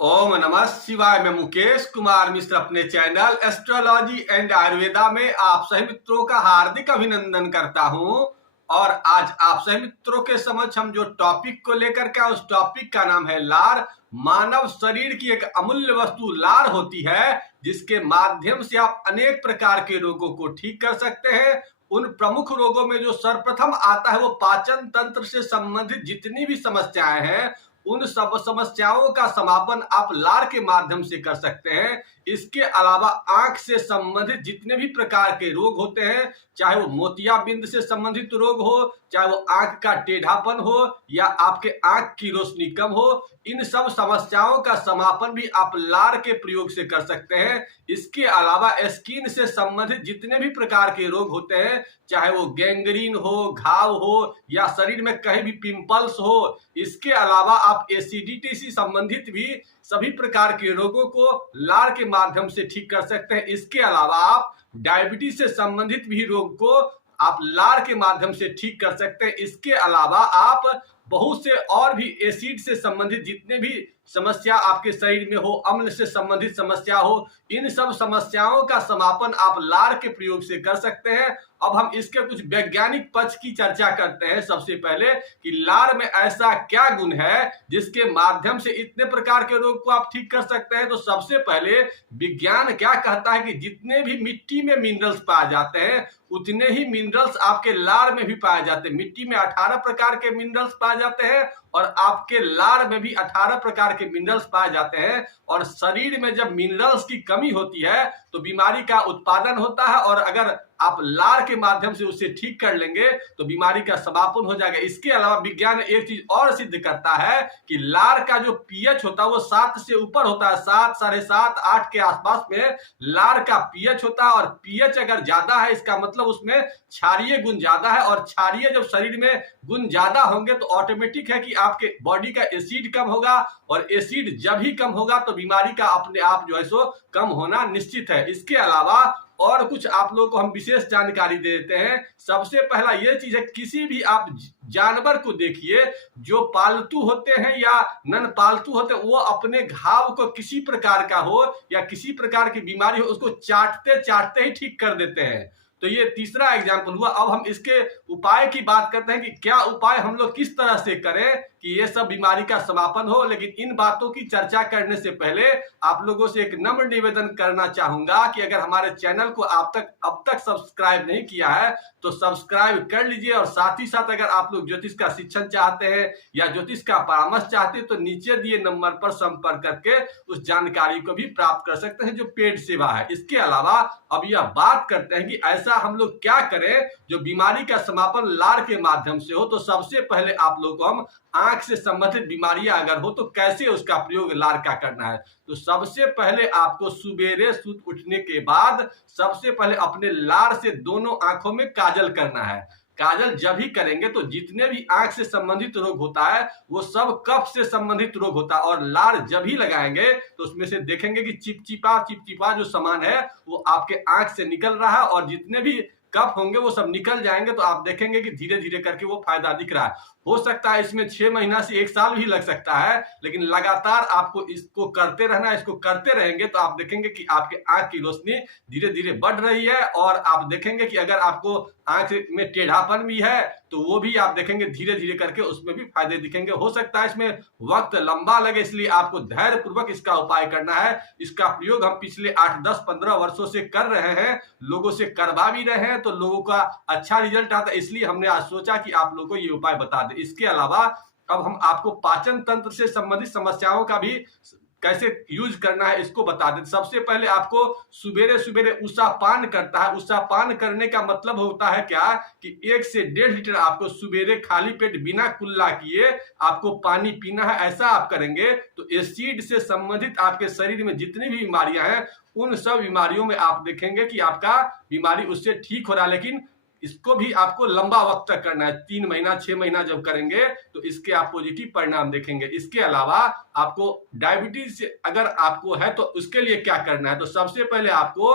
ओम नमः शिवाय। मैं मुकेश कुमार मिश्र अपने चैनल एस्ट्रोलॉजी एंड आयुर्वेदा में आप सभी मित्रों का हार्दिक अभिनंदन करता हूं। और आज आप सभी मित्रों के समक्ष हम जो टॉपिक को लेकर के उस टॉपिक का नाम है लार। मानव शरीर की एक अमूल्य वस्तु लार होती है, जिसके माध्यम से आप अनेक प्रकार के रोगों को ठीक कर सकते हैं। उन प्रमुख रोगों में जो सर्वप्रथम आता है वो पाचन तंत्र से संबंधित जितनी भी समस्याएं हैं, उन सब समस्याओं का समापन आप लार के माध्यम से कर सकते हैं। इसके अलावा आंख से संबंधित जितने भी प्रकार के रोग होते हैं, चाहे वो मोतियाबिंद से संबंधित रोग हो, चाहे वो आंख का टेढ़ापन हो या आपके आंख की रोशनी कम हो, इन सब समस्याओं का समापन भी आप लार के प्रयोग से कर सकते हैं। इसके अलावा स्किन से संबंधित जितने भी प्रकार के रोग होते हैं, चाहे वो गैंग्रीन हो, घाव हो या शरीर में कहीं भी पिंपल्स हो, इसके अलावा आप एसिडिटी से संबंधित भी सभी प्रकार के रोगों को लार के माध्यम से ठीक कर सकते हैं। इसके अलावा आप डायबिटीज से संबंधित भी रोग को आप लार के माध्यम से ठीक कर सकते हैं। इसके अलावा आप बहुत से और भी एसिड से संबंधित जितने भी समस्या आपके शरीर में हो, अम्ल से संबंधित समस्या हो, इन सब समस्याओं का समापन आप लार के प्रयोग से कर सकते हैं। अब हम इसके कुछ वैज्ञानिक पक्ष की चर्चा करते हैं। सबसे पहले कि लार में ऐसा क्या गुण है जिसके माध्यम से इतने प्रकार के रोग को आप ठीक कर सकते हैं। तो सबसे पहले विज्ञान क्या कहता है कि जितने भी मिट्टी में मिनरल्स पाए जाते हैं, उतने ही मिनरल्स आपके लार में भी पाए जाते हैं। मिट्टी में 18 प्रकार के मिनरल्स पाए जाते हैं और आपके लार में भी 18 प्रकार के मिनरल्स पाए जाते हैं। और शरीर में जब मिनरल्स की कमी होती है तो बीमारी का उत्पादन होता है, और अगर आप लार के माध्यम से उसे ठीक कर लेंगे तो बीमारी का समापन हो जाएगा। इसके अलावा विज्ञान एक चीज और सिद्ध करता है कि लार का जो पीएच होता है वो 7 से ऊपर होता है। 7, 7.5, 8 के आसपास में लार का पीएच होता है। और पीएच अगर ज्यादा है, इसका मतलब उसमें क्षारीय गुण ज्यादा है, और क्षारीय जब शरीर में गुण ज्यादा होंगे तो ऑटोमेटिक है कि आपके बॉडी का एसिड कम होगा, और एसिड जब ही कम होगा तो बीमारी का अपने आप जो है सो कम होना निश्चित है। इसके अलावा और कुछ आप लोगों को हम विशेष जानकारी दे देते हैं। सबसे पहला ये चीज है, किसी भी आप जानवर को देखिए, जो पालतू होते हैं या नन पालतू होते हैं, वो अपने घाव को किसी प्रकार का हो या किसी प्रकार की बीमारी हो, उसको चाटते चाटते ही ठीक कर देते हैं। तो ये तीसरा एग्जाम्पल हुआ। अब हम इसके उपाय की बात करते हैं कि क्या उपाय हम लोग किस तरह से करें कि ये सब बीमारी का समापन हो। लेकिन इन बातों की चर्चा करने से पहले आप लोगों से एक नम्र निवेदन करना चाहूंगा कि अगर हमारे चैनल को अब तक सब्सक्राइब नहीं किया है तो सब्सक्राइब कर लीजिए। और साथ ही साथ अगर आप लोग ज्योतिष का शिक्षण चाहते हैं या ज्योतिष का परामर्श चाहते हैं तो नीचे दिए नंबर पर संपर्क करके उस जानकारी को भी प्राप्त कर सकते हैं, जो पेड सेवा है। इसके अलावा अब यह बात करते हैं कि ऐसा हम लोग क्या करें जो बीमारी का समापन लार के माध्यम से हो। तो सबसे पहले आप लोग को हम आंख से संबंधित बीमारियां अगर हो तो कैसे उसका प्रयोग लार का करना है। तो सबसे पहले आपको सुबेरे सुत उठने के बाद सबसे पहले अपने लार से दोनों आंखों में काजल करना है। काजल जब ही करेंगे तो जितने भी आंख से संबंधित रोग होता है वो सब कफ से संबंधित रोग होता है। और लार जब ही लगाएंगे तो उसमें से देखेंगे कि चिपचिपा चिपचिपा जो सामान है वो आपके आंख से निकल रहा है, और जितने भी कफ होंगे वो सब निकल जाएंगे। तो आप देखेंगे कि धीरे धीरे करके वो फायदा दिख रहा है। हो सकता है इसमें 6 महीना से 1 साल भी लग सकता है, लेकिन लगातार आपको इसको करते रहना है। इसको करते रहेंगे तो आप देखेंगे कि आपके आंख की रोशनी धीरे धीरे बढ़ रही है, और आप देखेंगे कि अगर आपको आंख में टेढ़ापन भी है तो वो भी आप देखेंगे धीरे धीरे करके उसमें भी फायदे दिखेंगे। हो सकता है इसमें वक्त लंबा लगे, इसलिए आपको धैर्य पूर्वक इसका उपाय करना है। इसका प्रयोग हम पिछले 8, 10, 15 वर्षों से कर रहे हैं, लोगों से करवा भी रहे हैं, तो लोगों का अच्छा रिजल्ट आता है। इसलिए हमने आज सोचा कि आप लोगों को ये उपाय बता दें। इसके अलावा अब हम आपको पाचन तंत्र से संबंधित समस्याओं का भी कैसे यूज करना है इसको बता दें। सबसे पहले आपको सुबेरे सुबेरे उषा पान करता है। उषा पान करने का मतलब होता है क्या कि 1 से 1.5 लीटर आपको सुबेरे खाली पेट बिना कुल्ला किए आपको पानी पीना है। ऐसा आप करेंगे तो एसिड से संबंधित आपके शरीर में जितनी भी बीमारियां हैं उन सब बीमारियों में आप देखेंगे कि आपका बीमारी उससे ठीक हो रहा है। लेकिन इसको भी आपको लंबा वक्त तक करना है। 3 महीना 6 महीना जब करेंगे तो इसके आप पॉजिटिव परिणाम देखेंगे। इसके अलावा आपको डायबिटीज अगर आपको है तो उसके लिए क्या करना है। तो सबसे पहले आपको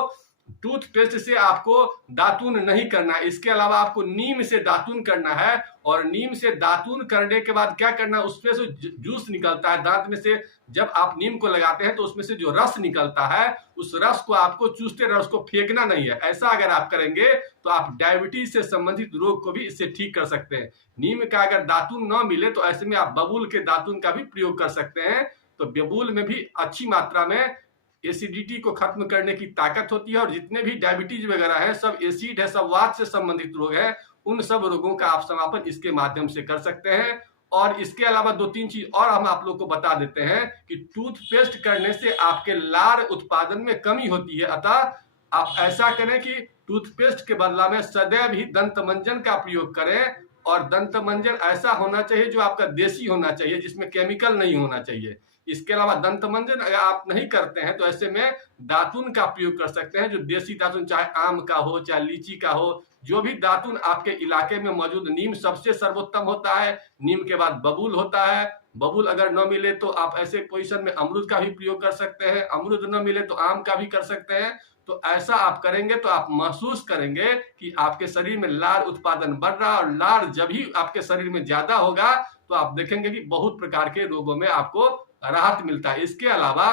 टूथपेस्ट से आपको दातून नहीं करना है। इसके अलावा आपको नीम से दातून करना है, और नीम से दातून करने के बाद क्या करना है, उसमें से जूस निकलता है, दांत में से जब आप नीम को लगाते हैं तो उसमें से जो रस निकलता है उस रस को आपको चूसते रस को फेंकना नहीं है। ऐसा अगर आप करेंगे तो आप डायबिटीज से संबंधित रोग को भी इससे ठीक कर सकते हैं। नीम का अगर दातुन न मिले तो ऐसे में आप बबूल के दातुन का भी प्रयोग कर सकते हैं। तो बबूल में भी अच्छी मात्रा में एसिडिटी को खत्म करने की ताकत होती है और जितने भी डायबिटीज वगैरह है सब एसिड है, सब वात से संबंधित रोग है, उन सब रोगों का आप समापन इसके माध्यम से कर सकते हैं। और इसके अलावा 2-3 चीज और हम आप लोग को बता देते हैं कि टूथपेस्ट करने से आपके लार उत्पादन में कमी होती है। अतः आप ऐसा करें कि टूथपेस्ट के बदला में सदैव ही दंत मंजन का प्रयोग करें, और दंत मंजन ऐसा होना चाहिए जो आपका देसी होना चाहिए, जिसमें केमिकल नहीं होना चाहिए। इसके अलावा दंत मंजन अगर आप नहीं करते हैं तो ऐसे में दातुन का प्रयोग कर सकते हैं, जो देसी दातुन, चाहे आम का हो चाहे लीची का हो, जो भी दातुन आपके इलाके में मौजूद। नीम सबसे सर्वोत्तम होता है, नीम के बाद बबूल होता है। बबूल अगर न मिले तो आप ऐसे पोजीशन में अमरूद का भी प्रयोग कर सकते हैं, अमरूद न मिले तो आम का भी कर सकते हैं। तो ऐसा आप करेंगे तो आप महसूस करेंगे कि आपके शरीर में लार उत्पादन बढ़ रहा है, और लार जब भी आपके शरीर में ज्यादा होगा तो आप देखेंगे कि बहुत प्रकार के रोगों में आपको राहत मिलता है। इसके अलावा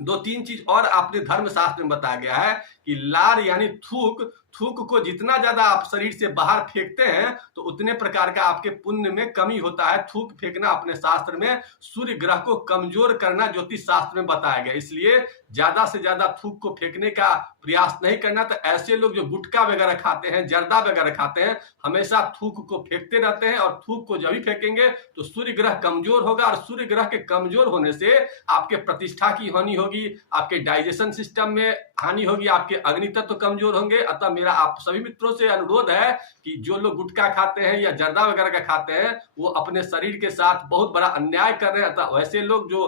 2-3 चीज और आपने धर्मशास्त्र में बताया गया है कि लार यानी थूक, थूक को जितना ज्यादा आप शरीर से बाहर फेंकते हैं तो उतने प्रकार का आपके पुण्य में कमी होता है। थूक फेंकना अपने शास्त्र में सूर्य ग्रह को कमजोर करना ज्योतिष शास्त्र में बताया गया, इसलिए ज्यादा से ज्यादा थूक को फेंकने का प्रयास नहीं करना। तो ऐसे लोग जो गुटखा वगैरह खाते हैं, जर्दा वगैरह खाते हैं, हमेशा थूक को फेंकते रहते हैं, और थूक को जब भी फेंकेंगे तो सूर्य ग्रह कमजोर होगा, और सूर्य ग्रह के कमजोर होने से आपके प्रतिष्ठा की हानि होगी, आपके डाइजेशन सिस्टम में हानि होगी, आपके अग्नि तत्व कमजोर होंगे। अतः मेरा आप सभी मित्रों से अनुरोध है कि जो लोग गुटखा खाते हैं या जर्दा वगैरह का खाते हैं वो अपने शरीर के साथ बहुत बड़ा अन्याय कर रहे हैं। अतः वैसे लोग जो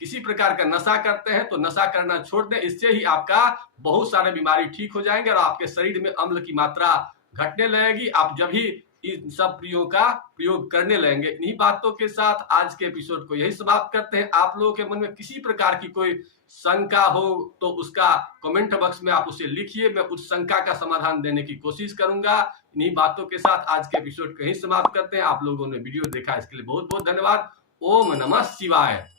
किसी प्रकार का नशा करते हैं तो नशा करना छोड़ दें, इससे ही आपका बहुत सारे बीमारी ठीक हो जाएंगे और आपके शरीर में अम्ल की मात्रा घटने लगेगी। आप जब ही इन सब प्रयोग का प्रयोग करने लगेंगे। इन्हीं बातों के साथ आज के एपिसोड को यही समाप्त करते हैं। आप लोगों के मन में किसी प्रकार की कोई शंका हो तो उसका कमेंट बॉक्स में आप उसे लिखिए, मैं उस शंका का समाधान देने की कोशिश करूंगा। इन्हीं बातों के साथ आज के एपिसोड को यही समाप्त करते हैं। आप लोगों ने वीडियो देखा इसके लिए बहुत बहुत धन्यवाद। ओम नमः शिवाय।